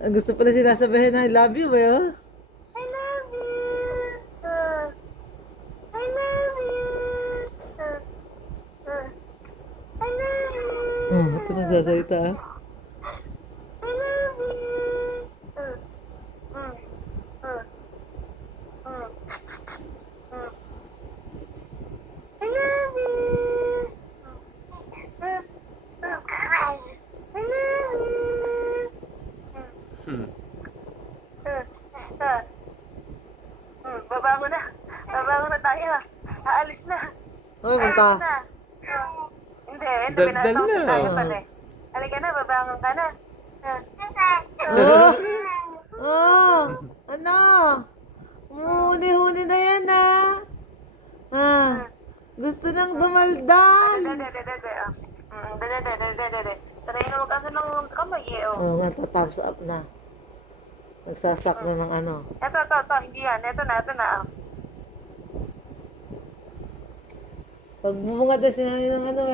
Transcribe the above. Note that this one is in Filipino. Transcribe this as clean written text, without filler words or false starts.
Ang gusto pala sinasabihin na I love you, eh, oh. I love you. I love you. I love you. Ito nagsasalita, ah. I love you. Mm. Mm. Mm. Mm. I love you. I love you. Hmm. Baba mo na. Baba mo na tayo. Aalis na. Oy, punta. Aalis na. Hindi, ito Daldal pinatawag na. tayo pala eh. Halika na, babangon ka na. Oh! Oh! Ano? Huni-huni na yan, ah. Ah. Gusto nang dumaldal. Sarayin mo kasi ng kamay eh. Oh, mata-thumbs up na. Nagsasak na ng ano. Ito. Hindi yan. Ito na. Pag bumungad na sinabi ng ano,